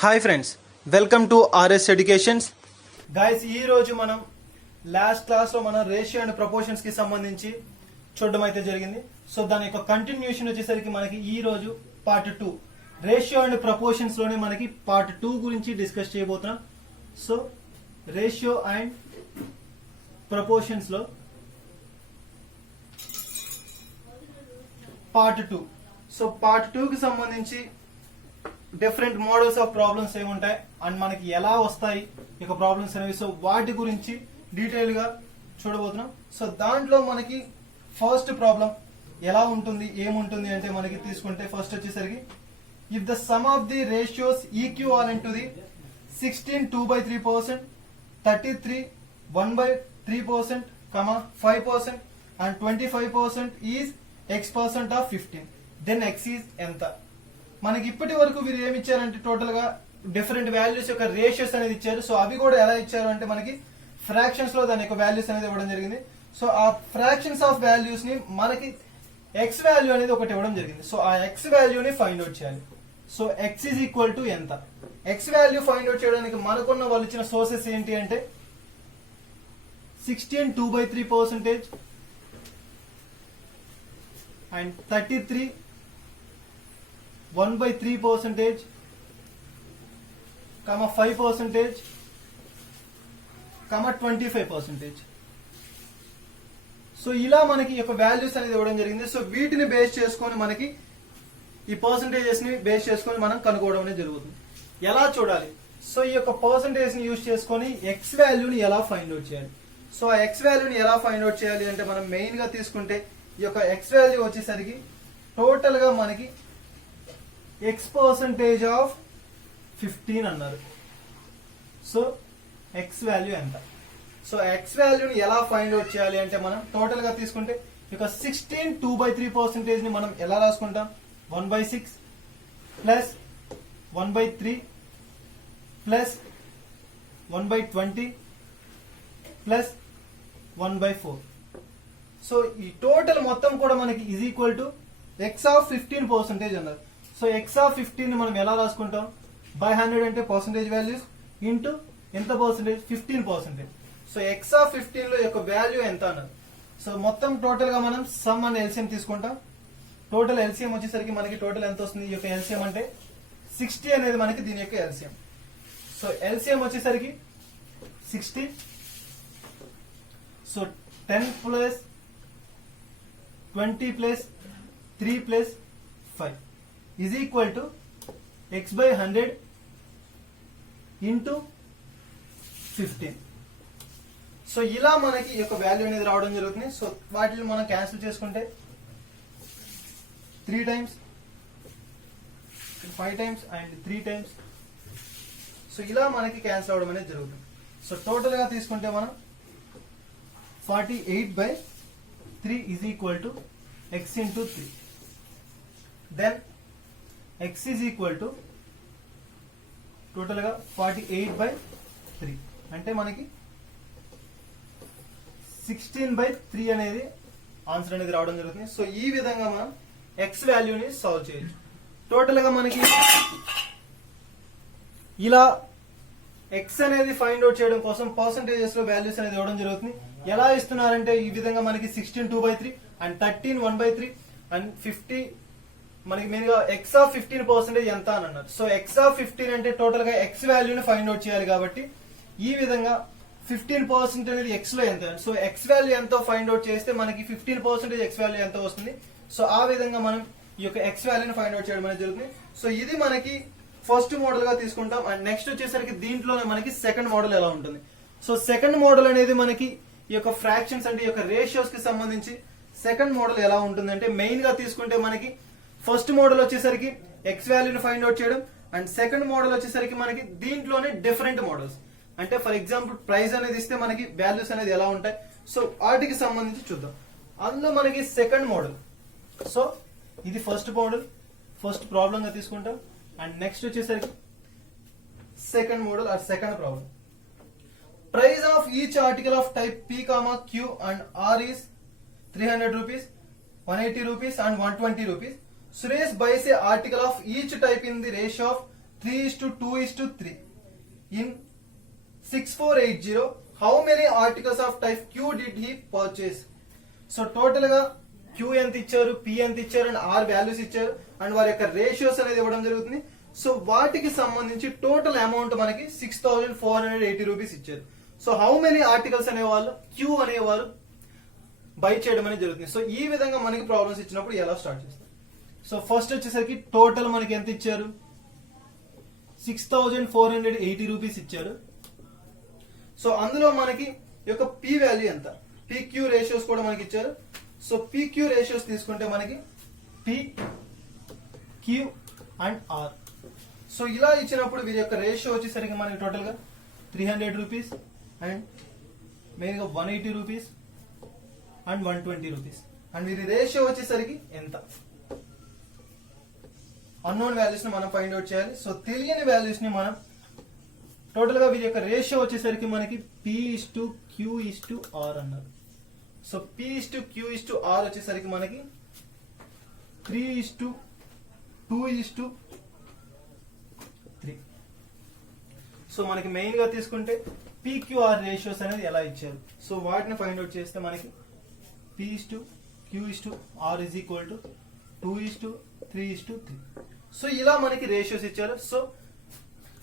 Hi friends, welcome to RS educations. Guys, ఈ రోజు మనం లాస్ట్ క్లాస్ లో మనం రేషియో అండ్ ప్రపోర్షన్స్ కి సంబంధించి చూడడం అయితే జరిగింది. సో దాని యొక్క కంటిన్యూషన్ వచ్చేసరికి మనకి ఈ రోజు పార్ట్ 2 రేషియో అండ్ ప్రపోర్షన్స్ లోనే మనకి పార్ట్ 2 గురించి డిస్కస్ చేయబోతున్నాం. సో రేషియో అండ్ ప్రపోర్షన్స్ లో పార్ట్ 2. సో పార్ట్ 2 కి సంబంధించి డిఫరెంట్ మోడల్స్ ఆఫ్ ప్రాబ్లమ్స్ ఏముంటాయి అండ్ మనకి ఎలా వస్తాయి ఈ ప్రాబ్లమ్స్ అనేవి, సో వాటి గురించి డీటెయిల్ గా చూడబోతున్నాం. సో దాంట్లో మనకి ఫస్ట్ ప్రాబ్లం ఎలా ఉంటుంది ఏముంటుంది అంటే మనకి తీసుకుంటే ఫస్ట్ వచ్చేసరికి if the sum of the ratios equivalent to the 16 2/3%, 33 1/3%, 5% and 25% is x% of 15, then x is ఎంత. మనకి ఇప్పటి వరకు వీరు ఏమి ఇచ్చారంటే టోటల్ గా డిఫరెంట్ వాల్యూస్ యొక్క రేషియోస్ అనేది ఇచ్చారు. సో అవి కూడా ఎలా ఇచ్చారు అంటే మనకి ఫ్రాక్షన్స్ లో దాని యొక్క వాల్యూస్ అనేది ఇవ్వడం జరిగింది. సో ఆ ఫ్రాక్షన్స్ ఆఫ్ వాల్యూస్ ని మనకి ఎక్స్ వాల్యూ అనేది ఒకటి ఇవ్వడం జరిగింది. సో ఆ ఎక్స్ వాల్యూని ఫైండ్ అవుట్ చేయాలి. So X is equal to ఎంత. ఎక్స్ వాల్యూ ఫైండ్ అవుట్ చేయడానికి మనకున్న వాళ్ళు ఇచ్చిన సోర్సెస్ ఏంటి అంటే 16 2/3% అండ్ 33 1/3%, 5%, 25%. సో ఇలా మనకి యొక్క వాల్యూస్ అనేది ఇవ్వడం జరిగింది. సో వీటిని బేస్ చేసుకొని మనకి ఈ పర్సంటేజెస్ ని బేస్ చేసుకొని మనం కనుక్కోవడం అనేది జరుగుతుంది. ఎలా చూడాలి? సో ఈ యొక్క పర్సంటేజ్ ని యూజ్ చేసుకొని ఎక్స్ వాల్యూని ఎలా ఫైండ్ అవుట్ చేయాలి? సో ఆ ఎక్స్ వాల్యూని ఎలా ఫైండ్ అవుట్ చేయాలి అంటే మనం మెయిన్ గా తీసుకుంటే ఈ యొక్క ఎక్స్ వాల్యూ వచ్చేసరికి టోటల్ గా మనకి x% ఆఫ్ 15 అన్నారు. సో ఎక్స్ వాల్యూ ఎంత? సో ఎక్స్ వాల్యూని ఎలా ఫైండ్ అవుట్ చేయాలి అంటే మనం టోటల్ గా తీసుకుంటే ఇక 16 2/3% ని మనం ఎలా రాసుకుంటాం? 1/6 ప్లస్ 1/3 ప్లస్ 1/20 ప్లస్ 1/4. సో ఈ టోటల్ మొత్తం కూడా మనకి is equal to X of 15% అన్నారు. సో ఎక్స్ ఆఫ్ 15 మనం ఎలా రాసుకుంటాం? బై 100 అంటే పర్సంటేజ్ వాల్యూస్ ఇంటూ ఎంత పర్సంటేజ్? 15%. సో ఎక్స్ ఆఫ్ 15 లో యొక్క వాల్యూ ఎంత అన్నది. సో మొత్తం టోటల్ గా మనం సమ్ అనే ఎల్సిఎం తీసుకుంటాం. టోటల్ ఎల్సిఎం వచ్చేసరికి మనకి టోటల్ ఎంత వస్తుంది? ఈ యొక్క ఎల్సిఎం అంటే 60 అనేది మనకి దీని యొక్క ఎల్సిఎం. సో ఎల్సిఎం వచ్చేసరికి 60. So 10 plus 20 plus 3 plus 5 is equal to x by 100 into 15. So ఇలా మనకి ఈ యొక్క వాల్యూ అనేది రావడం జరుగుతుంది. సో వాటిని మనం క్యాన్సిల్ చేసుకుంటే 3 times 5 times and 3 times. So ఇలా మనకి క్యాన్సిల్ అవడం అనేది జరుగుతుంది. సో టోటల్ గా తీసుకుంటే మనం 48/3 is equal to x into 3. then x is equal to total గా 48/3 అంటే మనకి 16/3 అనేది ఆన్సర్ అనేది రావడం జరుగుతుంది. సో ఈ విధంగా మనం ఎక్స్ వాల్యూని సాల్వ్ చేయొచ్చు. టోటల్ గా మనకి ఇలా ఎక్స్ అనేది ఫైండ్ అవుట్ చేయడం కోసం పర్సంటేజెస్ లో వాల్యూస్ అనేది ఇవ్వడం జరుగుతుంది. ఎలా ఇస్తున్నారంటే ఈ విధంగా మనకి 16 2/3 అండ్ 13 1/3 అండ్ 50 మనకి మెయిన్ గా ఎక్స్ ఆఫ్ 15% ఎంత అని అన్నారు. సో ఎక్స్ ఆఫ్ 15 అంటే టోటల్ గా ఎక్స్ వాల్యూని ఫైండ్ అవుట్ చేయాలి కాబట్టి ఈ విధంగా 15% అనేది ఎక్స్ లో ఎంత. సో ఎక్స్ వాల్యూ ఎంతో ఫైండ్ అవుట్ చేస్తే మనకి 15% ఎక్స్ వాల్యూ ఎంత వస్తుంది. సో ఆ విధంగా మనం ఈ యొక్క ఎక్స్ వాల్యూని ఫైండ్ అవుట్ చేయడం అనేది జరుగుతుంది. సో ఇది మనకి ఫస్ట్ మోడల్ గా తీసుకుంటాం. అండ్ నెక్స్ట్ వచ్చేసరికి దీంట్లోనే మనకి సెకండ్ మోడల్ ఎలా ఉంటుంది. సో సెకండ్ మోడల్ అనేది మనకి ఈ యొక్క ఫ్రాక్షన్స్ అంటే ఈ యొక్క రేషియోస్ కి సంబంధించి సెకండ్ మోడల్ ఎలా ఉంటుంది అంటే మెయిన్ గా తీసుకుంటే మనకి ఫస్ట్ మోడల్ వచ్చేసరికి ఎక్స్ వాల్యూని ఫైండ్ అవుట్ చేయడం అండ్ సెకండ్ మోడల్ వచ్చేసరికి మనకి దీంట్లోనే డిఫరెంట్ మోడల్స్ అంటే ఫర్ ఎగ్జాంపుల్ ప్రైస్ అనేది ఇస్తే మనకి వాల్యూస్ అనేది ఎలా ఉంటాయి. సో వాటికి సంబంధించి చూద్దాం. అందులో మనకి సెకండ్ మోడల్. సో ఇది ఫస్ట్ మోడల్, ఫస్ట్ ప్రాబ్లం గా తీసుకుంటాం. అండ్ నెక్స్ట్ వచ్చేసరికి second model or second problem. Price of each article of type P, Q and R is 300 rupees, 180 rupees and 120 rupees. Suresh buys a article of each type in the ratio of 3:2:3 in 6480. How many articles of type Q did he purchase? So total గా queue ఎంత ఇచ్చారు, P ఎంత ఇచ్చారు and are values ఇచ్చారు and వారి యొక్క ratios అనేది ఇవ్వడం జరుగుతుంది. సో వాటికి సంబంధించి టోటల్ అమౌంట్ మనకి 6480 రూపీస్ ఇచ్చారు. సో హౌ మెనీ ఆర్టికల్స్ అనేవాళ్ళు క్యూ అనేవారు బై చేయడం అనేది జరుగుతుంది. సో ఈ విధంగా మనకి ప్రాబ్లమ్స్ ఇచ్చినప్పుడు ఎలా స్టార్ట్ చేస్తాం? సో ఫస్ట్ వచ్చేసరికి టోటల్ మనకి ఎంత ఇచ్చారు, 6480 రూపీస్ ఇచ్చారు. సో అందులో మనకి యొక్క పి వాల్యూ ఎంత, పిక్యూ రేషియోస్ కూడా మనకి ఇచ్చారు. సో పిక్యూ రేషియోస్ తీసుకుంటే మనకి P, Q and R. So ఇలా ఇచ్చినప్పుడు వీరి యొక్క రేషియో వచ్చేసరికి మనకి టోటల్ గా 300 రూపీస్ అండ్ మెయిన్ గా 180 రూపీస్ అండ్ 120 రూపీస్. అండ్ వీరి రేషియో వచ్చేసరికి ఎంత, అన్నోన్ వాల్యూస్ ని మనం ఫైండ్ అవుట్ చేయాలి. సో తెలియని వాల్యూస్ ని మనం టోటల్ గా వీరి యొక్క రేషియో వచ్చేసరికి మనకి P:Q:R అన్నారు. సో P:Q:R వచ్చేసరికి మనకి 3:2:3. సో మనకి మెయిన్ గా తీసుకుంటే PQR రేషియోస్ అనేది ఎలా ఇచ్చారు, సో వాటిని ఫైండ్ అవుట్ చేస్తే మనకి P:Q:R is equal to 2:3:3. So ఇలా మనకి రేషియోస్ ఇచ్చారు. సో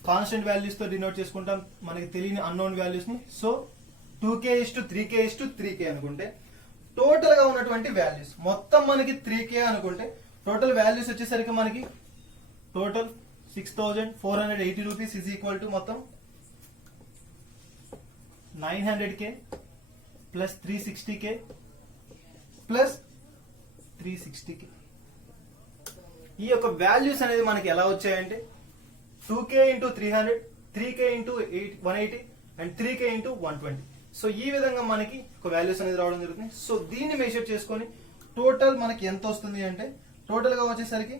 కాన్స్టెంట్ వాల్యూస్ తో డినోట్ చేసుకుంటాం మనకి తెలియని అన్నోన్ వాల్యూస్ ని. సో 2K:3K:3K అనుకుంటే టోటల్ గా ఉన్నటువంటి వాల్యూస్ మొత్తం మనకి 3K అనుకుంటే టోటల్ వాల్యూస్ వచ్చేసరికి మనకి total 6480 rupees is equal to మొత్తం 900K plus 360K plus 360K. ఈ యొక్క వాల్యూస్ అనేది మనకి ఎలా వచ్చాయంటే 2K into 300, 3K into 180 and 3K into 120. So ఈ విధంగా మనకి ఒక వాల్యూస్ అనేది రావడం జరుగుతుంది. సో దీన్ని మెజర్ చేసుకొని టోటల్ మనకి ఎంత వస్తుంది అంటే టోటల్ గా వచ్చేసరికి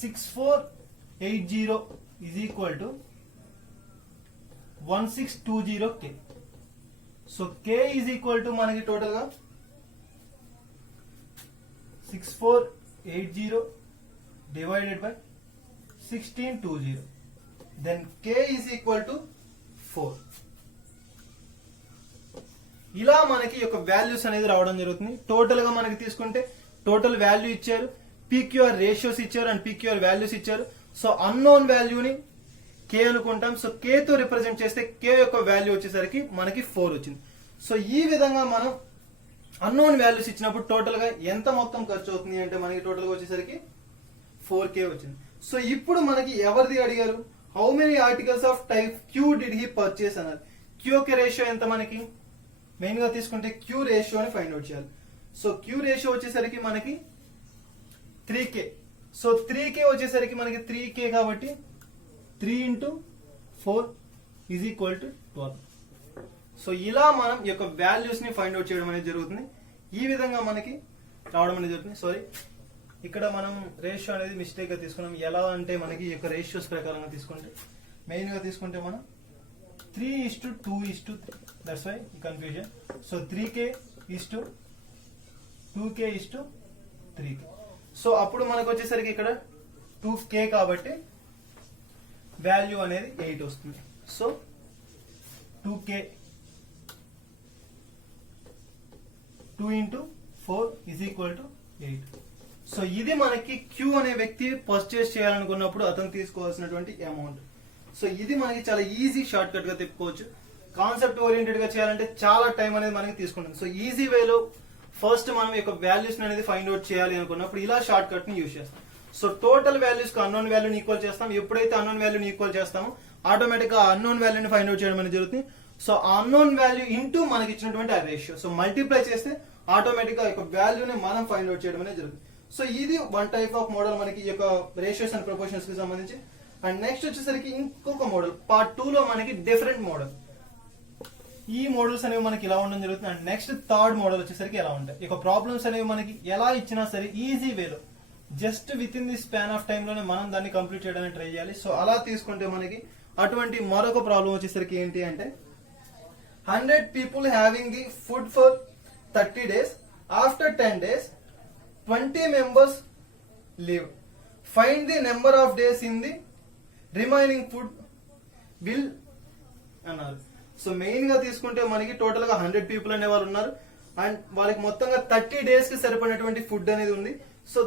6480 is equal to 1620K. So K is equal to మనకి టోటల్ గా 6480 divided by 1620. Then K is equal to 4. ఇలా మనకి యొక్క వాల్యూస్ అనేది రావడం జరుగుతుంది. టోటల్ గా మనకి తీసుకుంటే టోటల్ వాల్యూ ఇచ్చారు, PQR రేషియోస్ ఇచ్చారు అండ్ PQR వాల్యూస్ ఇచ్చారు. సో అన్నోన్ వాల్యూని K అనుకుంటాం. సో K తో రిప్రజెంట్ చేస్తే K యొక్క వాల్యూ వచ్చేసరికి మనకి 4 వచ్చింది. సో ఈ విధంగా మనం అన్నోన్ వాల్యూస్ ఇచ్చినప్పుడు టోటల్ గా ఎంత మొత్తం ఖర్చు అవుతుంది అంటే మనకి టోటల్ గా వచ్చేసరికి 4K వచ్చింది. సో ఇప్పుడు మనకి ఎవరిది అడిగారు, how many articles of type Q did he purchase అన్నారు. క్యూ యొక్క రేషియో ఎంత మనకి మెయిన్ గా తీసుకుంటే క్యూ రేషియో అని ఫైండ్ అవుట్ చేయాలి. సో క్యూ రేషియో వచ్చేసరికి మనకి 3K. సో 3K వచ్చేసరికి మనకి 3K కాబట్టి 3 into 4 is equal to 12. So ఇలా మనం ఈ యొక్క వాల్యూస్ ని ఫైండ్ అవుట్ చేయడం అనేది జరుగుతుంది. ఈ విధంగా మనకి రావడం అనేది జరుగుతుంది. సారీ, ఇక్కడ మనం రేషియో అనేది మిస్టేక్ గా తీసుకున్నాం. ఎలా అంటే మనకి ఈ యొక్క రేషియోస్ ప్రకారంగా తీసుకుంటే మెయిన్ గా తీసుకుంటే మనం 3:2:3. దట్స్ వై ఈ confusion. So 3K is to 2K is to 3K. So అప్పుడు మనకు వచ్చేసరికి ఇక్కడ 2K కాబట్టి వాల్యూ అనేది 8 వస్తుంది. So 2K 2 into 4 is equal to 8. So ఇది మనకి క్యూ అనే వ్యక్తి పర్చేస్ చేయాలనుకున్నప్పుడు అతను తీసుకోవాల్సినటువంటి అమౌంట్. సో ఇది మనకి చాలా ఈజీ షార్ట్ కట్ గా తిప్పుకోవచ్చు. కాన్సెప్ట్ ఓరియంటెడ్ గా చేయాలంటే చాలా టైం అనేది మనకి తీసుకుంటుంది. సో ఈజీ వేలో ఫస్ట్ మనం యొక్క వాల్యూస్ అనేది ఫైండ్ అవుట్ చేయాలి అనుకున్నప్పుడు ఇలా షార్ట్ కట్ ని యూజ్ చేస్తాం. సో టోటల్ వాల్యూస్ కు అన్నోన్ వాల్యూని ఈక్వల్ చేస్తాం. ఎప్పుడైతే అన్నోన్ వాల్యూని ఈక్వల్ చేస్తామో ఆటోమేటిక్ గా అన్నోన్ వాల్యూని ఫైండ్ అవుట్ చేయడం అనేది జరుగుతుంది. సో అన్నోన్ వాల్యూ ఇంటూ మనకి ఇచ్చినటువంటి ఆ రేషియో, సో మల్టిప్లై చేస్తే ఆటోమేటిక్ గా యొక్క వాల్యూని మనం ఫైండ్ అవుట్ చేయడం అనేది జరుగుతుంది. సో ఇది వన్ టైప్ ఆఫ్ మోడల్ మనకి ఈ యొక్క రేషియోస్ అండ్ ప్రపోర్షన్స్ కి సంబంధించి. అండ్ నెక్స్ట్ వచ్చేసరికి ఇంకొక మోడల్ పార్ట్ 2 లో మనకి డిఫరెంట్ మోడల్. ఈ మోడల్స్ అనేవి మనకి ఇలా ఉండడం జరుగుతుంది. అండ్ నెక్స్ట్ థర్డ్ మోడల్ వచ్చేసరికి ఎలా ఉంటాయి, ఇక ప్రాబ్లమ్స్ అనేవి మనకి ఎలా ఇచ్చినా సరే ఈజీ వేలో just with in the span of time లోనే మనం దాన్ని కంప్లీట్ చేయడానికి ట్రై చేయాలి. సో అలా తీసుకుంటే మనకి అటువంటి మరొక ప్రాబ్లం వచ్చేసరికి ఏంటి అంటే 100 people having the food for 30 days. After 10 days 20 members leave. Find the number of days in the remaining food will అన్నారు. సో మెయిన్ గా తీసుకుంటే మనకి టోటల్ గా 100 పీపుల్ అనే వాళ్ళు ఉన్నారు అండ్ వాళ్ళకి మొత్తంగా 30 డేస్ కి సరిపడినటువంటి ఫుడ్ అనేది ఉంది. సో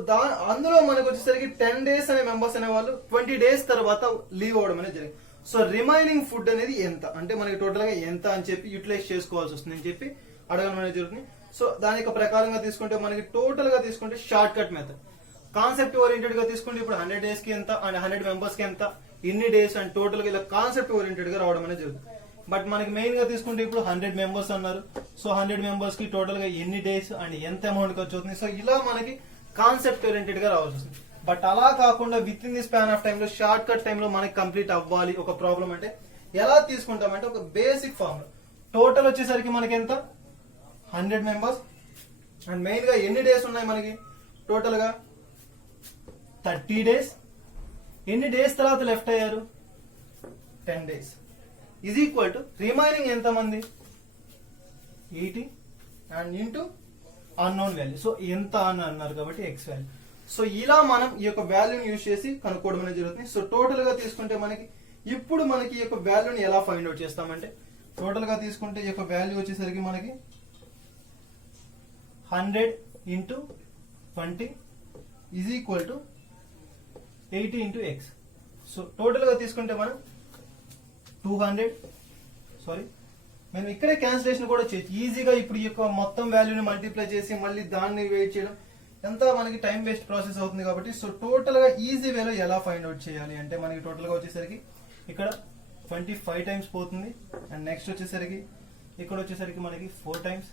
అందులో మనకు వచ్చేసరికి 10 డేస్ అనే మెంబర్స్ అనే వాళ్ళు 20 డేస్ తర్వాత లీవ్ అవడం అనేది జరిగింది. సో రిమైనింగ్ ఫుడ్ అనేది ఎంత అంటే మనకి టోటల్ గా ఎంత అని చెప్పి యూటిలైజ్ చేసుకోవాల్సి వస్తుంది అని చెప్పి అడగడం అనేది జరుగుతుంది. సో దాని యొక్క ప్రకారంగా తీసుకుంటే మనకి టోటల్ గా తీసుకుంటే short cut method, concept oriented గా తీసుకుంటే ఇప్పుడు 100 డేస్ కి ఎంత అండ్ 100 మెంబర్స్ కి ఎంత, ఇన్ని డేస్ అండ్ టోటల్ గా ఇలా కాన్సెప్ట్ ఓరియంటెడ్ గా రావడం అనేది జరుగుతుంది. బట్ మనకి మెయిన్ గా తీసుకుంటే ఇప్పుడు 100 మెంబర్స్ అన్నారు. సో 100 మెంబర్స్ కి టోటల్ గా ఎన్ని డేస్ అండ్ ఎంత అమౌంట్ ఖర్చు అవుతుంది. సో ఇలా మనకి కాన్సెప్ట్ ఓరియంటెడ్ గా రావాల్సి వస్తుంది. బట్ అలా కాకుండా with in the span of time లో షార్ట్ కట్ టైమ్ లో మనకి కంప్లీట్ అవ్వాలి ఒక ప్రాబ్లం అంటే ఎలా తీసుకుంటామంటే ఒక బేసిక్ ఫార్ములా. టోటల్ వచ్చేసరికి మనకి ఎంత 100 మెంబర్స్ అండ్ మెయిన్ గా ఎన్ని డేస్ ఉన్నాయి మనకి టోటల్ గా 30 డేస్. ఎన్ని డేస్ తర్వాత లెఫ్ట్ అయ్యారు 10 days is equal to remaining ఎంత మంది 80 and into unknown value. So ఎంత అని అన్నారు కాబట్టి ఎక్స్ వాల్యూ. సో ఇలా మనం ఈ యొక్క వాల్యూని యూజ్ చేసి కనుక్కోవడం అనేది జరుగుతుంది. సో టోటల్ గా తీసుకుంటే మనకి ఇప్పుడు మనకి ఈ యొక్క వాల్యూని ఎలా ఫైండ్ అవుట్ చేస్తామంటే టోటల్ గా తీసుకుంటే ఈ యొక్క వాల్యూ వచ్చేసరికి మనకి 100 into 20 is equal to 80 into X. So total గా తీసుకుంటే మనం 200 మేము ఇక్కడే క్యాన్సిలేషన్ కూడా చేయొచ్చు ఈజీగా. ఇప్పుడు ఈ యొక్క మొత్తం వాల్యూని మల్టిప్లై చేసి మళ్ళీ దాన్ని వెయిట్ చేయడం ఎంత మనకి టైం వేస్ట్ ప్రాసెస్ అవుతుంది కాబట్టి సో టోటల్ గా ఈజీ వేలో ఎలా ఫైండ్ అవుట్ చేయాలి అంటే మనకి టోటల్ గా వచ్చేసరికి ఇక్కడ 25 టైమ్స్ పోతుంది అండ్ నెక్స్ట్ వచ్చేసరికి ఇక్కడ వచ్చేసరికి మనకి 4 టైమ్స్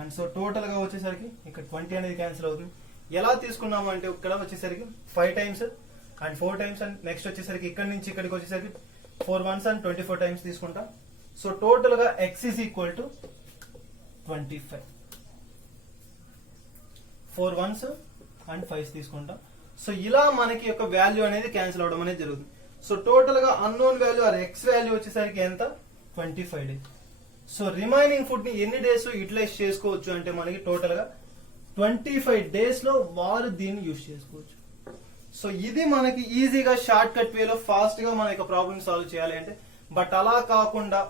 అండ్ సో టోటల్ గా వచ్చేసరికి ఇక్కడ 20 అనేది క్యాన్సిల్ అవుతుంది. ఎలా తీసుకున్నాము అంటే ఇక్కడ వచ్చేసరికి 5 times and 4 times and next వచ్చేసరికి ఇక్కడ నుంచి ఇక్కడికి వచ్చేసరికి 4 1s అండ్ 24 టైమ్స్ తీసుకుంటాం. సో టోటల్ గా X is equal to 25. 4 1s and 5s తీసుకుంటాం. సో ఇలా మనకి యొక్క వాల్యూ అనేది క్యాన్సిల్ అవడం అనేది జరుగుతుంది. సో టోటల్ గా unknown value or X value వచ్చేసరికి ఎంత 25 డేస్. సో రిమైనింగ్ ఫుడ్ ని ఎన్ని డేస్ యూటిలైజ్ చేసుకోవచ్చు అంటే మనకి టోటల్ గా 25 డేస్ లో వారు దీన్ని యూజ్ చేసుకోవచ్చు. సో ఇది మనకి ఈజీగా షార్ట్ కట్ వేలో ఫాస్ట్ గా మన యొక్క ప్రాబ్లమ్ సాల్వ్ చేయాలి అంటే. బట్ అలా కాకుండా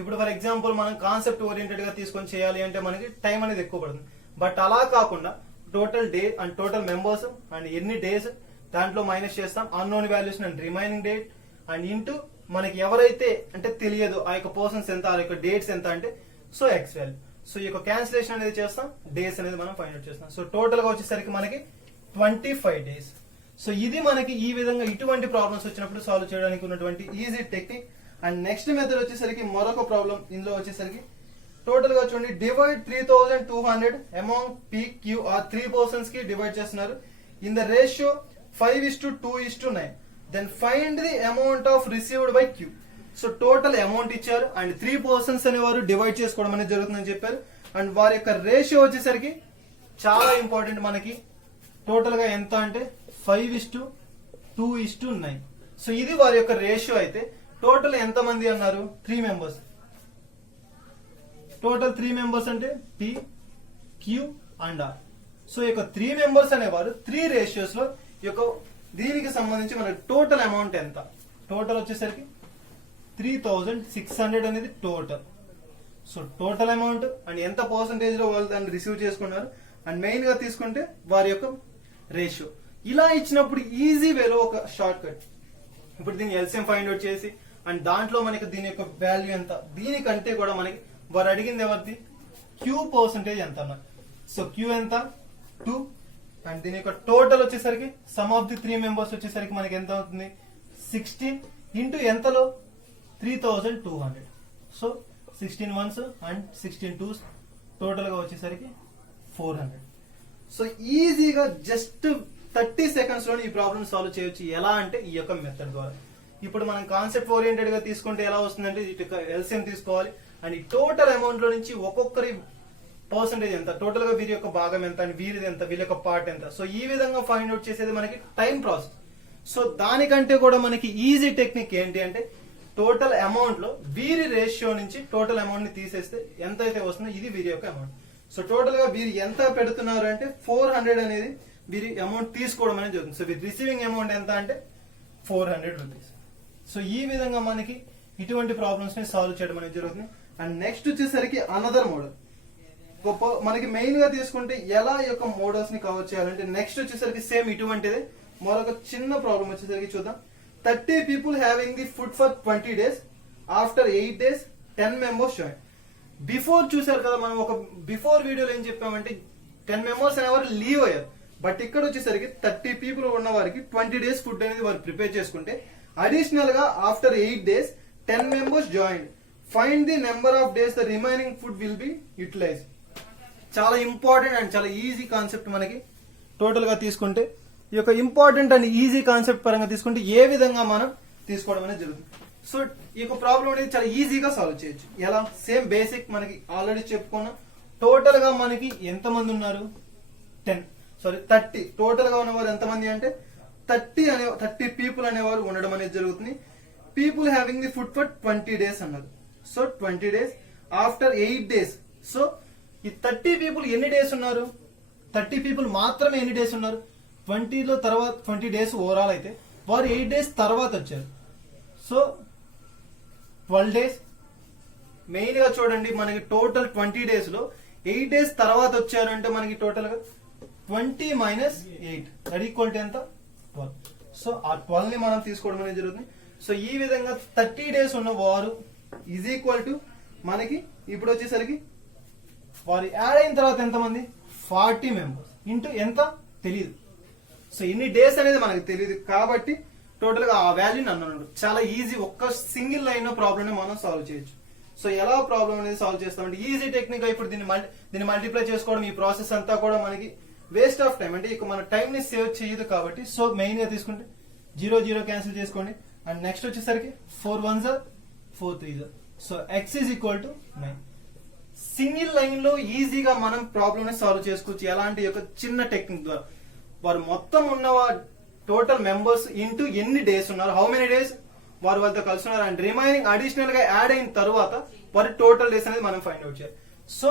ఇప్పుడు ఫర్ ఎగ్జాంపుల్ మనం కాన్సెప్ట్ ఓరియంటెడ్ గా తీసుకొని చేయాలి అంటే మనకి టైం అనేది ఎక్కువ పడుతుంది. బట్ అలా కాకుండా total day and total members and ఎన్ని డేస్ దాంట్లో మైనస్ చేస్తాం unknown values and remaining date and into మనకి ఎవరైతే అంటే తెలియదు ఆ యొక్క పర్సన్స్ ఎంత ఆ యొక్క డేట్స్ ఎంత అంటే సో ఎక్స్ వాల్యూ. సో ఈ యొక్క క్యాన్సిలేషన్ అనేది చేస్తాం, డేస్ అనేది మనం ఫైండ్ అవుట్ చేస్తాం. సో టోటల్ గా వచ్చేసరికి మనకి 25 డేస్. సో ఇది మనకి ఈ విధంగా ఇటువంటి ప్రాబ్లమ్స్ వచ్చినప్పుడు సాల్వ్ చేయడానికి ఉన్నటువంటి easy technique. And next method వచ్చేసరికి మరొక ప్రాబ్లం ఇందులో వచ్చేసరికి టోటల్ గా చూడండి divide 3200 among P Q R 3 persons కి డివైడ్ చేస్తున్నారు in the ratio 5:2:9. Then find the amount of received by Q. So total amount ఇచ్చారు అండ్ 3 పర్సన్స్ అనేవారు డివైడ్ చేసుకోవడం అనేది జరుగుతుందని చెప్పారు. అండ్ వారి యొక్క రేషియో వచ్చేసరికి చాలా ఇంపార్టెంట్ మనకి టోటల్ గా ఎంత అంటే 5:2:9. సో ఇది వారి యొక్క రేషియో అయితే టోటల్ ఎంత మంది అన్నారు 3 మెంబర్స్. టోటల్ 3 మెంబర్స్ అంటే P Q and R. So ఈ యొక్క 3 మెంబర్స్ అనేవారు 3 రేషియోస్ లో ఈ యొక్క దీనికి సంబంధించి మన టోటల్ అమౌంట్ ఎంత టోటల్ వచ్చేసరికి 3600 అనేది total. So total amount and ఎంత పర్సంటేజ్ లో వాళ్ళు దాన్ని రిసీవ్ చేసుకున్నారు అండ్ మెయిన్ గా తీసుకుంటే వారి యొక్క రేషియో. ఇలా ఇచ్చినప్పుడు ఈజీ వేలో ఒక షార్ట్ కట్ ఇప్పుడు దీన్ని ఎల్సిఎం ఫైండ్ అవుట్ చేసి అండ్ దాంట్లో మనకి దీని యొక్క వాల్యూ ఎంత దీనికంటే కూడా మనకి వారు అడిగింది ఎవరిది క్యూ పర్సంటేజ్ ఎంత అన్నారు. సో క్యూ ఎంత 2 అండ్ దీని యొక్క టోటల్ వచ్చేసరికి సమ్ ఆఫ్ ది 3 మెంబర్స్ వచ్చేసరికి మనకి ఎంత అవుతుంది 16 ఇంటూ ఎంతలో 3200. So 16 1s and 16 2s total గా వచ్చేసరికి 400. సో ఈజీగా జస్ట్ 30 సెకండ్స్ లో ఈ ప్రాబ్లమ్ సాల్వ్ చేయొచ్చు. ఎలా అంటే ఈ యొక్క మెథడ్ ద్వారా. ఇప్పుడు మనం కాన్సెప్ట్ ఓరియంటెడ్ గా తీసుకుంటే ఎలా వస్తుందంటే ఇటు ఎల్సిఎం తీసుకోవాలి అండ్ ఈ టోటల్ అమౌంట్ లో నుంచి ఒక్కొక్కరి పర్సంటేజ్ ఎంత టోటల్ గా వీరి యొక్క భాగం ఎంత అండ్ వీరిది ఎంత వీళ్ళ యొక్క పార్ట్ ఎంత. సో ఈ విధంగా ఫైండ్ అవుట్ చేసేది మనకి టైం ప్రాసెస్. సో దానికంటే కూడా మనకి ఈజీ టెక్నిక్ ఏంటి అంటే టోటల్ అమౌంట్ లో వీరి రేషియో నుంచి టోటల్ అమౌంట్ ని తీసేస్తే ఎంత అయితే వస్తుందో ఇది వీరి యొక్క అమౌంట్. సో టోటల్ గా వీరు ఎంత పెడుతున్నారు అంటే 400 అనేది వీరి అమౌంట్ తీసుకోవడం అనేది జరుగుతుంది. సో వీరి రిసీవింగ్ అమౌంట్ ఎంత అంటే 400 రూపీస్. సో ఈ విధంగా మనకి ఇటువంటి ప్రాబ్లమ్స్ ని సాల్వ్ చేయడం అనేది జరుగుతుంది. అండ్ నెక్స్ట్ వచ్చేసరికి అనదర్ మోడల్. మనకి మెయిన్ గా తీసుకుంటే ఎలా ఈ యొక్క మోడల్స్ ని కవర్ చేయాలంటే నెక్స్ట్ వచ్చేసరికి సేమ్ ఇటువంటిదే మరొక చిన్న ప్రాబ్లం వచ్చేసరికి చూద్దాం. 30 people having the food for 20 days. After 8 days 10 members join. Before చూసారు కదా మనం ఒక బిఫోర్ వీడియోలో ఏం చెప్పామంటే 10 మెంబర్స్ అనేవారు లీవ్ అయ్యారు. బట్ ఇక్కడ వచ్చేసరికి 30 people ఉన్న వారికి 20 days ఫుడ్ అనేది వారు ప్రిపేర్ చేసుకుంటే అడిషనల్ గా after 8 days 10 members joined. Find the number of days the remaining food will be utilized. చాలా ఇంపార్టెంట్ అండ్ చాలా ఈజీ కాన్సెప్ట్. మనకి టోటల్ గా తీసుకుంటే ఈ యొక్క ఇంపార్టెంట్ అండ్ ఈజీ కాన్సెప్ట్ పరంగా తీసుకుంటే ఏ విధంగా మనం తీసుకోవడం అనేది జరుగుతుంది. సో ఈ యొక్క ప్రాబ్లం అనేది చాలా ఈజీగా సాల్వ్ చేయొచ్చు. ఎలా? సేమ్ బేసిక్ మనకి ఆల్రెడీ చెప్పుకున్నాం. టోటల్ గా మనకి ఎంత మంది ఉన్నారు? 30. టోటల్ గా ఉన్నవారు ఎంతమంది అంటే 30 people అనేవారు ఉండడం అనేది జరుగుతుంది. People having the food for 20 days అన్నారు. So 20 days after 8 days. So ఈ 30 people ఎన్ని డేస్ ఉన్నారు? 30 people మాత్రమే ఎన్ని డేస్ ఉన్నారు? 20లో తర్వాత 20 days ఓవరాల్ అయితే వారు 8 days తర్వాత వచ్చారు. So 12 days. మెయిన్ గా చూడండి మనకి టోటల్ 20 days లో 8 days తర్వాత వచ్చారు అంటే మనకి టోటల్ గా 20 minus 8 దట్ ఈక్వల్ టు ఎంత? 12. సో ఆ 12 ని మనం తీసుకోవడం అనేది జరుగుతుంది. సో ఈ విధంగా 30 days ఉన్న వారు ఈజ్ ఈక్వల్ టు మనకి ఇప్పుడు వచ్చేసరికి వారు యాడ్ అయిన తర్వాత ఎంతమంది? 40 members ఇంటూ ఎంత తెలియదు. సో ఎన్ని డేస్ అనేది మనకి తెలియదు కాబట్టి టోటల్ గా ఆ వాల్యూని అన్నాడు. చాలా ఈజీ, ఒక్క సింగిల్ లైన్ ప్రాబ్లమ్ ని మనం సాల్వ్ చేయొచ్చు. సో ఎలా ప్రాబ్లం అనేది సాల్వ్ చేస్తామంటే ఈజీ టెక్నిక్. ఇప్పుడు దీన్ని మల్టిప్లై చేసుకోవడం, ఈ ప్రాసెస్ అంతా కూడా మనకి వేస్ట్ ఆఫ్ టైం, అంటే ఇక మన టైం ని సేవ్ చేయదు కాబట్టి. సో మెయిన్ గా తీసుకుంటే 0 0 క్యాన్సిల్ చేసుకోండి. అండ్ నెక్స్ట్ వచ్చేసరికి 4 1s 4 3s. So x is equal to 9. Single line లో ఈజీగా మనం ప్రాబ్లమ్ ని సాల్వ్ చేసుకోవచ్చు. ఎలాంటి ఒక చిన్న టెక్నిక్ ద్వారా వారు మొత్తం ఉన్న టోటల్ మెంబర్స్ ఇంటూ ఎన్ని డేస్ ఉన్నారు, హౌ మెనీ డేస్ వారు వాళ్ళతో కలిసి ఉన్నారు, అండ్ రిమైనింగ్ అడిషనల్ గా యాడ్ అయిన తర్వాత వారి టోటల్ డేస్ అనేది మనం ఫైండ్ అవుట్ చేయాలి. సో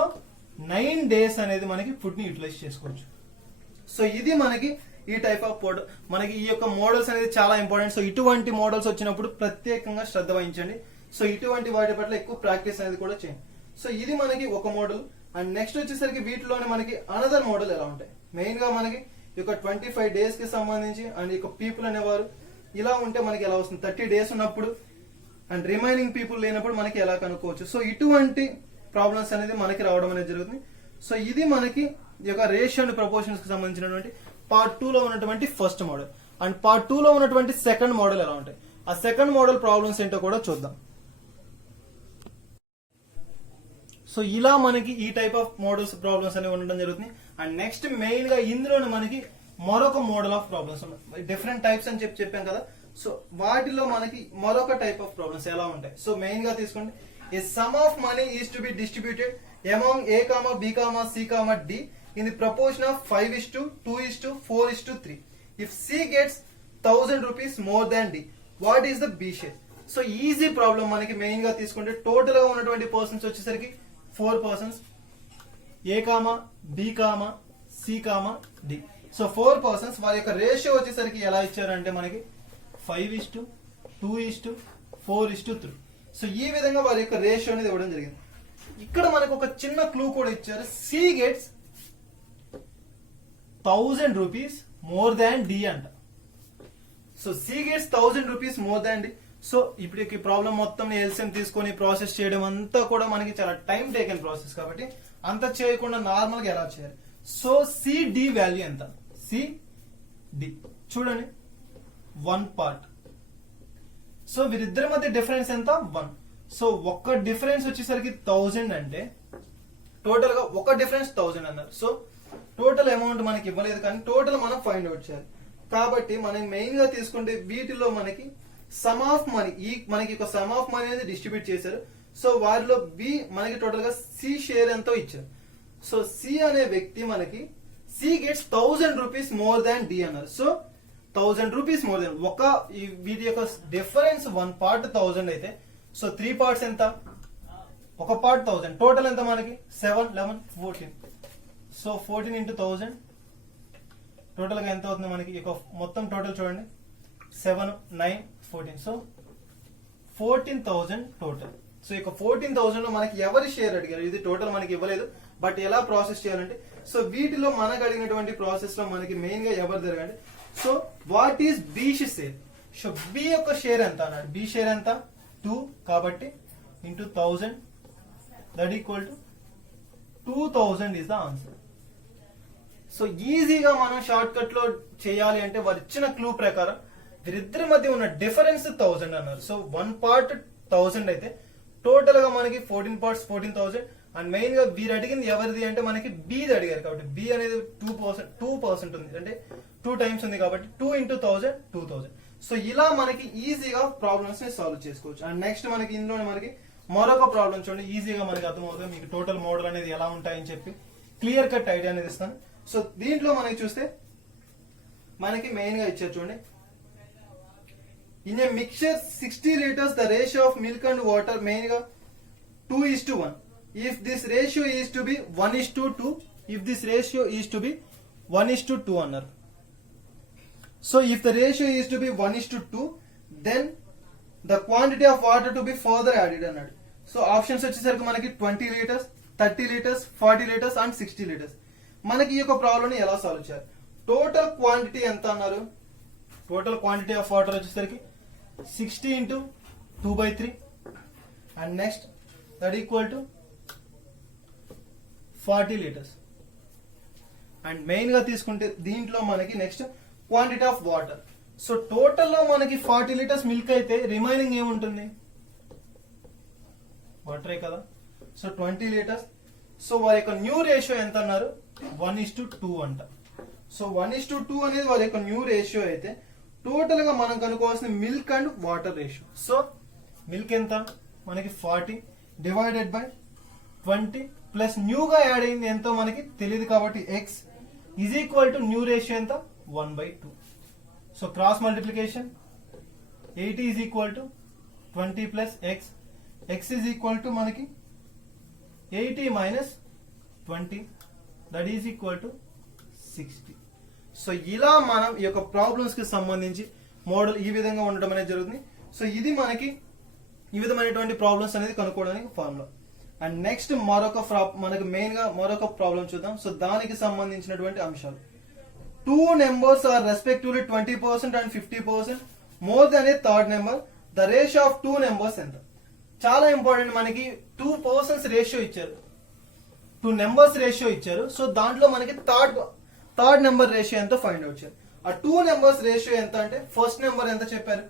9 days అనేది మనకి ఫుడ్ ని యూటిలైజ్ చేసుకోవచ్చు. సో ఇది మనకి ఈ టైప్ ఆఫ్ మోడల్. మనకి ఈ యొక్క మోడల్స్ అనేది చాలా ఇంపార్టెంట్. సో ఇటువంటి మోడల్స్ వచ్చినప్పుడు ప్రత్యేకంగా శ్రద్ధ వహించండి. సో ఇటువంటి వాటి పట్ల ఎక్కువ ప్రాక్టీస్ అనేది కూడా చేయండి. సో ఇది మనకి ఒక మోడల్. అండ్ నెక్స్ట్ వచ్చేసరికి వీటిలోనే మనకి అనదర్ మోడల్ ఎలా ఉంటాయి. మెయిన్ గా మనకి ఈ యొక్క 25 days కి సంబంధించి అండ్ ఈ యొక్క పీపుల్ అనేవారు ఇలా ఉంటే మనకి ఎలా వస్తుంది? 30 days ఉన్నప్పుడు అండ్ రిమైనింగ్ పీపుల్ లేనప్పుడు మనకి ఎలా కనుక్కోవచ్చు. సో ఇటువంటి ప్రాబ్లమ్స్ అనేది మనకి రావడం అనేది జరుగుతుంది. సో ఇది మనకి ఈ యొక్క రేషియో అండ్ ప్రపోర్షన్స్ కి సంబంధించినటువంటి పార్ట్ 2 లో ఉన్నటువంటి ఫస్ట్ మోడల్. అండ్ పార్ట్ 2 లో ఉన్నటువంటి సెకండ్ మోడల్ ఎలా ఉంటాయి, ఆ సెకండ్ మోడల్ ప్రాబ్లమ్స్ ఏంటో కూడా చూద్దాం. సో ఇలా మనకి ఈ టైప్ ఆఫ్ మోడల్స్ ప్రాబ్లమ్స్ అనేవి ఉండడం జరుగుతుంది. అండ్ నెక్స్ట్ మెయిన్ గా ఇందులోనే మనకి మరొక మోడల్ ఆఫ్ ప్రాబ్లమ్స్ ఉన్నాయి. డిఫరెంట్ టైప్స్ అని చెప్పాం కదా. సో వాటిలో మనకి మరొక టైప్ ఆఫ్ ప్రాబ్లమ్స్ ఎలా ఉంటాయి. సో మెయిన్ గా తీసుకోండి. A sum of money is to be distributed among A, B, C, D in the proportion of 5:2:4:3. If C gets 1000 rupees more than D, what is the B share? So easy problem. మనకి main గా తీసుకుంటే total గా ఉన్నటువంటి persons వచ్చేసరికి 4 persons, A, B, C, D. So 4 persons. వారి యొక్క ratio వచ్చేసరికి ఎలా ఇచ్చారంటే మనకి 5:2:4:3. సో ఈ విధంగా వారి యొక్క రేషియో అనేది ఇవ్వడం జరిగింది. ఇక్కడ మనకు ఒక చిన్న క్లూ కూడా ఇచ్చారు. C gets 1000 rupees more than D అంట. So C gets 1000 rupees more than D. So ఇప్పుడు ఈ ప్రాబ్లం మొత్తం ఎల్సిఎం తీసుకొని ప్రాసెస్ చేయడం అంతా కూడా మనకి చాలా టైం టేకెన్ ప్రాసెస్ కాబట్టి అంత చేయకుండా నార్మల్ గా ఎలా చేయాలి. సో CD వాల్యూ ఎంత? CD చూడండి 1 part. సో వీరిద్దరి మధ్య డిఫరెన్స్ ఎంత? 1. సో ఒక్క డిఫరెన్స్ వచ్చేసరికి 1000 అంటే టోటల్ గా ఒక డిఫరెన్స్ 1000 అన్నారు. సో టోటల్ అమౌంట్ మనకి ఇవ్వలేదు కానీ టోటల్ మనం ఫైండ్ అవుట్ చేయాలి. కాబట్టి మనం మెయిన్ గా తీసుకుంటే వీటిలో మనకి సమ్ ఆఫ్ మనీ, ఈ మనకి ఒక సమ్ ఆఫ్ మనీ అనేది డిస్ట్రిబ్యూట్ చేశారు. సో వారిలో బి మనకి టోటల్ గా సి షేర్ ఎంతో ఇచ్చారు. సో సి అనే వ్యక్తి మనకి C gets 1000 rupees more than D అన్నారు. సో 1000 rupees మోర్ దాన్ ఒక వీటి యొక్క డిఫరెన్స్ 1 part 1000 అయితే సో 3 parts ఎంత? ఒక పార్ట్ 1000. టోటల్ ఎంత మనకి? 7 11 14. సో 14 into 1000 టోటల్ గా ఎంత అవుతుంది మనకి ఇక మొత్తం టోటల్ చూడండి 7 9 14 సో 14,000 టోటల్. సో ఇక 14,000 లో మనకి ఎవరి షేర్ అడిగారు, ఇది టోటల్ మనకి ఇవ్వలేదు, బట్ ఎలా ప్రాసెస్ చేయాలంటే సో వీటిలో మనకు అడిగినటువంటి ప్రాసెస్ లో మనకి మెయిన్ గా ఎవరు జరగండి. So what is B share, so B యొక్క షేర్ ఎంత అన్నాడు, బి షేర్ ఎంత 2 కాబట్టి into 1000 that equal to 2000 is the answer. So ఈజీగా మనం షార్ట్ కట్ లో చేయాలి అంటే వారు ఇచ్చిన క్లూ ప్రకారం వీరిద్దరి మధ్య ఉన్న డిఫరెన్స్ 1000 అన్నారు. సో 1 పార్ట్ 1000 అయితే టోటల్ గా మనకి 14 పార్ట్స్ 14,000. అండ్ మెయిన్ గా వీరు అడిగింది ఎవరిది అంటే మనకి బిది అడిగారు కాబట్టి బి అనేది 2% ఉంది అంటే 2 టైమ్స్ ఉంది కాబట్టి 2 ఇంటూ 1000 2000. సో ఇలా మనకి ఈజీగా ప్రాబ్లమ్స్ ని సాల్వ్ చేసుకోవచ్చు. అండ్ నెక్స్ట్ మనకి ఇందులో మనకి మరొక ప్రాబ్లం చూడండి, ఈజీగా మనకి అర్థమవుతుంది మీకు టోటల్ మోడల్ అనేది ఎలా ఉంటాయని చెప్పి క్లియర్ కట్ ఐడియా అనేది ఇస్తాను. సో దీంట్లో మనకి చూస్తే మనకి మెయిన్ గా ఇచ్చారు చూడండి, in a mixture 60 liters the ratio of milk and water main గా 2:1. if this ratio is to be 1:2, if this ratio is to be 1:2 అన్నారు. So if the ratio is to be 1:2 then the quantity of water to be further added అన్నాడు. So options వచ్చేసరికి మనకి 20 liters 30 liters 40 liters and 60 liters. మనకి ఈ యొక్క problem ని ఎలా solve చేయాలి, టోటల్ క్వాంటిటీ ఎంత అన్నారు, టోటల్ క్వాంటిటీ ఆఫ్ వాటర్ వచ్చేసరికి 60 into 2/3 and next that equal to 40 liters. And main గా తీసుకుంటే దీంట్లో మనకి next quantity of water. So total లో మనకి 40 liters మిల్క్ అయితే రిమైనింగ్ ఏముంటుంది, వాటరే కదా. So 20 liters. సో వారి యొక్క న్యూ రేషియో ఎంత అన్నారు 1:2 అంట. సో 1:2 అనేది వారి యొక్క న్యూ రేషియో అయితే టోటల్ గా మనం కనుక్కోవాల్సిన milk and water ratio. So milk ఎంత మనకి 40 డివైడెడ్ బై 20 ప్లస్ న్యూగా యాడ్ అయింది ఎంతో మనకి తెలియదు కాబట్టి x is equal to new ratio ఎంత 1/2. So cross multiplication 80 is equal to 20 plus x is equal to మనకి 80 minus 20 that is equal to 60. So ఇలా మనం ఈ యొక్క ప్రాబ్లమ్స్ కి సంబంధించి మోడల్ ఈ విధంగా ఉండడం అనేది జరుగుతుంది. సో ఇది మనకి ఈ విధమైనటువంటి ప్రాబ్లమ్స్ అనేది కనుక్కోవడానికి ఫార్ములా. అండ్ నెక్స్ట్ మనకి మెయిన్ గా మరొక ప్రాబ్లం చూద్దాం. సో దానికి సంబంధించినటువంటి అంశాలు, 2 numbers are respectively 20% and 50% more than a third number. The ratio of 2 numbers ఎంత, చాలా ఇంపార్టెంట్. మనకి 2 persons రేషియో ఇచ్చారు, 2 numbers రేషియో ఇచ్చారు. సో దాంట్లో మనకి థర్డ్ నెంబర్ రేషియో ఎంత ఫైండ్ అవుట్ చేయాలి. ఆ 2 numbers రేషియో ఎంత అంటే ఫస్ట్ నెంబర్ ఎంత చెప్పారు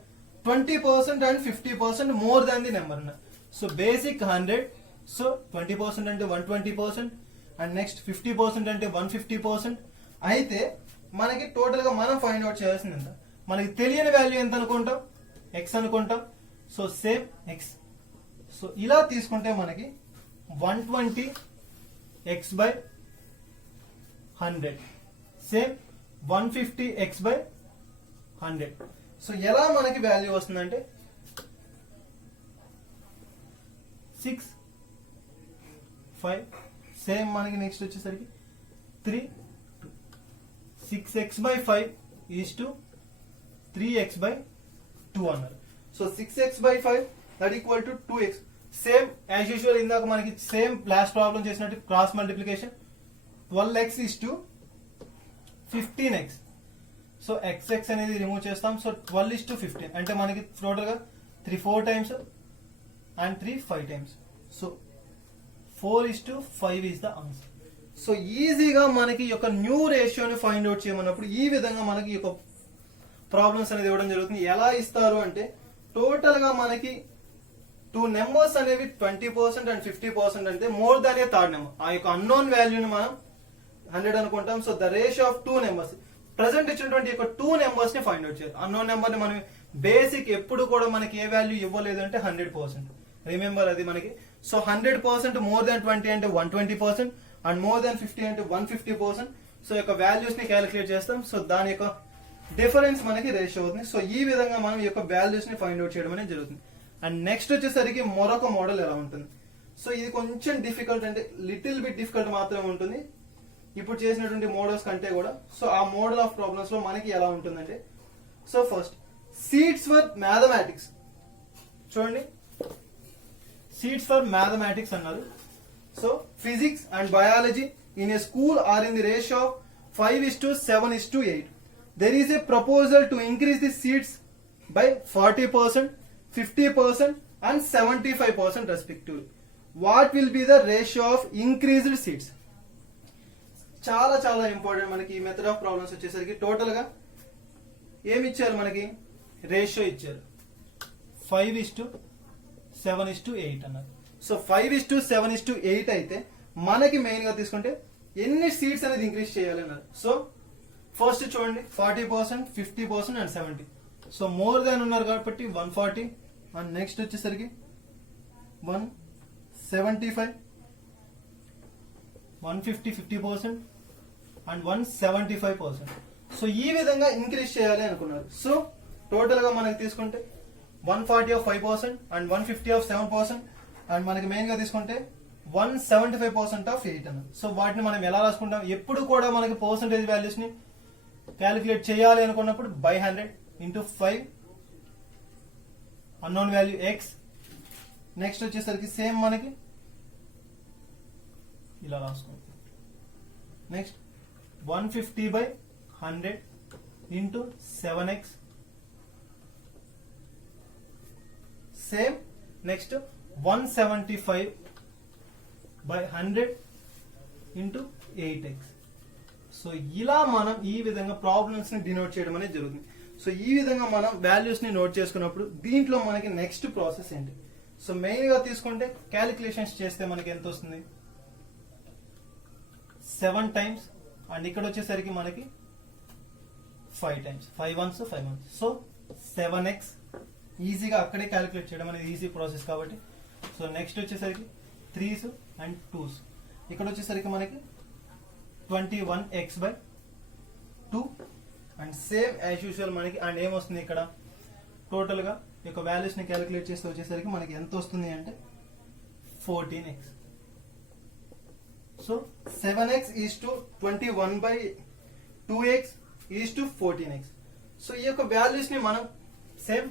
20% and 50% more than the number ఉన్నారు. So basic 100. సో 20% అంటే 120% అండ్ నెక్స్ట్ 50% అంటే 150%. అయితే మనకి టోటల్ గా మనం ఫైండ్ అవుట్ చేయాల్సింది ఎంత, మనకి తెలియని వాల్యూ ఎంత అనుకుంటాం x అనుకుంటాం. So same x. సో ఇలా తీసుకుంటే మనకి 120 x by 100 same 150 x by 100. So ఎలా మనకి వాల్యూ వస్తుందంటే 6 5 సేమ్ మనకి నెక్స్ట్ వచ్చేసరికి 3 2 6x by 5 is to 3x by 2 అన్నారు. So 6x by 5 that equal to 2x. Same as usual ఇందాక మనకి సేమ్ లాస్ట్ ప్రాబ్లం చేసినట్టు cross multiplication 12x is to 15x. So xx అనేది రిమూవ్ చేస్తాం. So 12:15 అంటే మనకి టోటల్ గా 3 4 times and 3 5 times. So 4:5 is the answer. So ఈజీగా మనకి యొక్క న్యూ రేషియోని ఫైండ్ అవుట్ చేయమన్నప్పుడు ఈ విధంగా మనకి యొక్క ప్రాబ్లమ్స్ అనేది ఇవ్వడం జరుగుతుంది. ఎలా ఇస్తారు అంటే టోటల్ గా మనకి 2 numbers అనేవి 20% అండ్ 50% అంటే మోర్ దాన్ ఏ థర్డ్ నెంబర్. ఆ యొక్క అన్నోన్ వాల్యూని మనం 100 అనుకుంటాం. So the ratio of 2 numbers present ఇచ్చినటువంటి యొక్క 2 numbers ని ఫైండ్ అవుట్ చేయాలి. అన్నోన్ నెంబర్ ని మనం బేసిక్ ఎప్పుడు కూడా మనకి ఏ వాల్యూ ఇవ్వలేదు అంటే 100%. రిమెంబర్ అది మనకి. సో 100% మోర్ దాన్ 20 అంటే 120% అండ్ మోర్ దాన్ 50 అంటే 150%. సో యొక్క వాల్యూస్ ని క్యాలిక్యులేట్ చేస్తాం. సో దాని యొక్క డిఫరెన్స్ మనకి రేషియో అవుతుంది. సో ఈ విధంగా మనం ఈ యొక్క వాల్యూస్ ని ఫైండ్ అవుట్ చేయడం అనేది జరుగుతుంది. అండ్ నెక్స్ట్ వచ్చేసరికి మరొక మోడల్ ఎలా ఉంటుంది. సో ఇది కొంచెం డిఫికల్ట్ అంటే లిటిల్ బిట్ డిఫికల్ట్ మాత్రమే ఉంటుంది. ఇప్పుడు చేసినటువంటి మోడల్స్ కంటే కూడా. సో ఆ మోడల్ ఆఫ్ ప్రాబ్లమ్స్ లో మనకి ఎలా ఉంటుందంటే, so first seats for mathematics చూడండి, సీట్స్ ఫర్ మ్యాథమెటిక్స్ అన్నారు. So physics and biology in a school are in the ratio of 5:7:8. There is a proposal to increase the seats by 40%, 50% and 75% respectively. What will be the ratio of increased seats? చాలా చాలా important మనకి ఈ method of problems వచ్చేసరికి. Total గా ఏమి ఇచ్చారు మనకి, ratio ఇచ్చారు 5:7:8 అన్నారు. సో 5:7:8 అయితే మనకి మెయిన్ గా తీసుకుంటే ఎన్ని సీట్స్ అనేది ఇంక్రీజ్ చేయాలి అన్నారు. సో ఫస్ట్ చూడండి 40%, 50% అండ్ 70. సో మోర్ దాన్ ఉన్నారు కాబట్టి 140 అండ్ నెక్స్ట్ వచ్చేసరికి 175, 150 50% అండ్ 175%. సో ఈ విధంగా ఇంక్రీజ్ చేయాలి అనుకున్నారు. సో టోటల్ గా మనకి తీసుకుంటే 140 ఆఫ్ 5% అండ్ 150 ఆఫ్ 7% అండ్ మనకి మెయిన్ గా తీసుకుంటే 175% ఆఫ్ 8 అన్నారు. సో వాటిని మనం ఎలా రాసుకుంటాం, ఎప్పుడు కూడా మనకి పర్సంటేజ్ వాల్యూస్ ని క్యాలిక్యులేట్ చేయాలి అనుకున్నప్పుడు by 100 into 5 unknown value x. Next వచ్చేసరికి సేమ్ మనకి ఇలా రాసుకోండి. Next 150/100 into 7x. Same next 175/100 into 8x. So ఇలా మనం ఈ విధంగా ప్రాబ్లమ్స్ ని డినోట్ చేయడం అనేది జరుగుతుంది. సో ఈ విధంగా మనం వాల్యూస్ ని నోట్ చేసుకున్నప్పుడు దీంట్లో మనకి నెక్స్ట్ ప్రాసెస్ ఏంటి, సో మెయిన్ గా తీసుకుంటే క్యాలిక్యులేషన్స్ చేస్తే మనకి ఎంత వస్తుంది, 7 times అండ్ ఇక్కడ వచ్చేసరికి మనకి 5 times, 5 ones 5 ones. So 7x ఈజీగా అక్కడే క్యాలిక్యులేట్ చేయడం అనేది ఈజీ ప్రాసెస్ కాబట్టి. సో నెక్స్ట్ వచ్చేసరికి 3s అండ్ 2s. ఇక్కడ వచ్చేసరికి మనకి 21x/2 and same as usual మనకి అండ్ ఏమొస్తుంది ఇక్కడ టోటల్ గా ఈ యొక్క వాల్యూస్ ని క్యాలిక్యులేట్ చేస్తే వచ్చేసరికి మనకి ఎంత వస్తుంది అంటే 14x. So 7x is to 21/2x is to 14x. So ఈ యొక్క వాల్యూస్ ని మనం same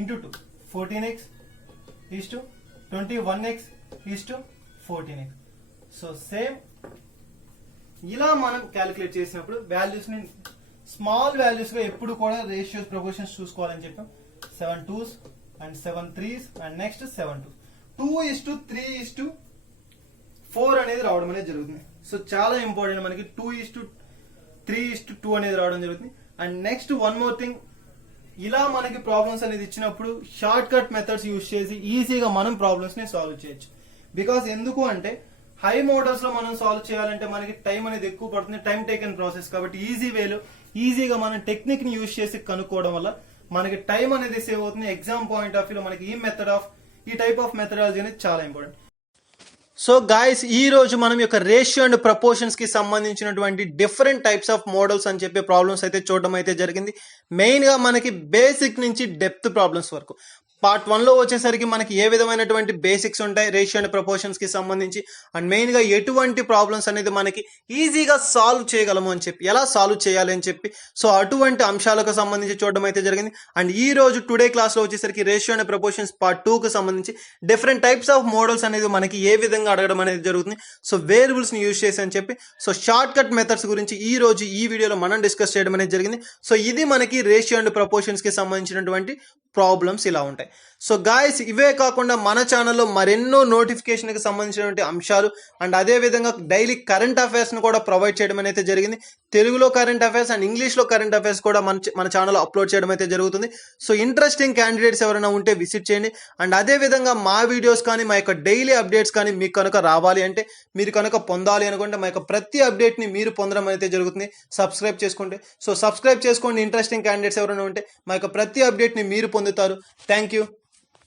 into 2, 14x is to 21x is to 14x. So same ఇలా మనం క్యాలిక్యులేట్ చేసినప్పుడు వాల్యూస్ ని స్మాల్ వాల్యూస్ గా ఎప్పుడు కూడా రేషియోస్ ప్రపోర్షన్స్ చూసుకోవాలని చెప్పాం. 7 2s and 7 3s and next 7 2. 2:3:4 అనేది రావడం అనేది జరుగుతుంది. సో చాలా ఇంపార్టెంట్ మనకి 2:3:2 అనేది రావడం జరుగుతుంది. And next one more thing, ఇలా మనకి ప్రాబ్లమ్స్ అనేది ఇచ్చినప్పుడు షార్ట్ కట్ మెథడ్స్ యూజ్ చేసి ఈజీగా మనం ప్రాబ్లమ్స్ ని సాల్వ్ చేయొచ్చు. బికాస్ ఎందుకు అంటే హై మోడల్స్ లో మనం సాల్వ్ చేయాలంటే మనకి టైం అనేది ఎక్కువ పడుతుంది, టైం టేకన్ ప్రాసెస్. కాబట్టి ఈజీ వేలో ఈజీగా మనం టెక్నిక్ ని యూజ్ చేసి కనుక్కోవడం వల్ల మనకి టైం అనేది సేవ్ అవుతుంది. ఎగ్జామ్ పాయింట్ ఆఫ్ వ్యూలో మనకి ఈ టైప్ ఆఫ్ మెథడాలజీ అనేది చాలా ఇంపార్టెంట్. సో గాయస్, ఈ రోజు మనం యొక్క రేషియో అండ్ ప్రపోర్షన్స్ కి సంబంధించినటువంటి డిఫరెంట్ టైప్స్ ఆఫ్ మోడల్స్ అని చెప్పే ప్రాబ్లమ్స్ అయితే చూడడం అయితే జరిగింది. మెయిన్ గా మనకి బేసిక్ నుంచి డెప్త్ ప్రాబ్లమ్స్ వరకు. పార్ట్ 1 లో వచ్చేసరికి మనకి ఏ విధమైనటువంటి బేసిక్స్ ఉంటాయి రేషియో అండ్ ప్రపోర్షన్స్ కి సంబంధించి, అండ్ మెయిన్ గా ఎటువంటి ప్రాబ్లమ్స్ అనేది మనకి ఈజీగా సాల్వ్ చేయగలము అని చెప్పి, ఎలా సాల్వ్ చేయాలి అని చెప్పి, సో అటువంటి అంశాలకు సంబంధించి చూడడం అయితే జరిగింది. అండ్ ఈ రోజు టుడే క్లాస్ లో వచ్చేసరికి రేషియో అండ్ ప్రపోర్షన్స్ పార్ట్ 2 కు సంబంధించి డిఫరెంట్ టైప్స్ ఆఫ్ మోడల్స్ అనేది మనకి ఏ విధంగా అడగడం అనేది జరుగుతుంది, సో వేరియబుల్స్ ని యూజ్ చేసి అని చెప్పి, సో షార్ట్ కట్ మెథడ్స్ గురించి ఈ రోజు ఈ వీడియోలో మనం డిస్కస్ చేయడం అనేది జరిగింది. సో ఇది మనకి రేషియో అండ్ ప్రపోర్షన్స్ కి సంబంధించినటువంటి ప్రాబ్లమ్స్ ఇలా ఉంటాయి. సో గాయస్, ఇవే కాకుండా మన ఛానల్లో మరెన్నో నోటిఫికేషన్ కి సంబంధించినటువంటి అంశాలు అండ్ అదే విధంగా డైలీ కరెంట్ అఫైర్స్ ను కూడా ప్రొవైడ్ చేయడం అయితే జరిగింది. తెలుగులో కరెంట్ అఫైర్స్ అండ్ ఇంగ్లీష్ లో కరెంట్ అఫైర్స్ కూడా మన ఛానల్లో అప్లోడ్ చేయడం అయితే జరుగుతుంది. సో ఇంట్రెస్టింగ్ క్యాండిడేట్స్ ఎవరైనా ఉంటే విజిట్ చేయండి. అండ్ అదే విధంగా మా వీడియోస్ కానీ మా యొక్క డైలీ అప్డేట్స్ కానీ మీకు కనుక రావాలి అంటే, మీరు కనుక పొందాలి అనుకుంటే మా యొక్క ప్రతి అప్డేట్ ని మీరు పొందడం అయితే జరుగుతుంది. సబ్స్క్రైబ్ చేసుకోండి. సో సబ్స్క్రైబ్ చేసుకోండి. ఇంట్రెస్టింగ్ క్యాండిడేట్స్ ఎవరైనా ఉంటే మా యొక్క ప్రతి అప్డేట్ ని మీరు పొందుతారు. Thank you.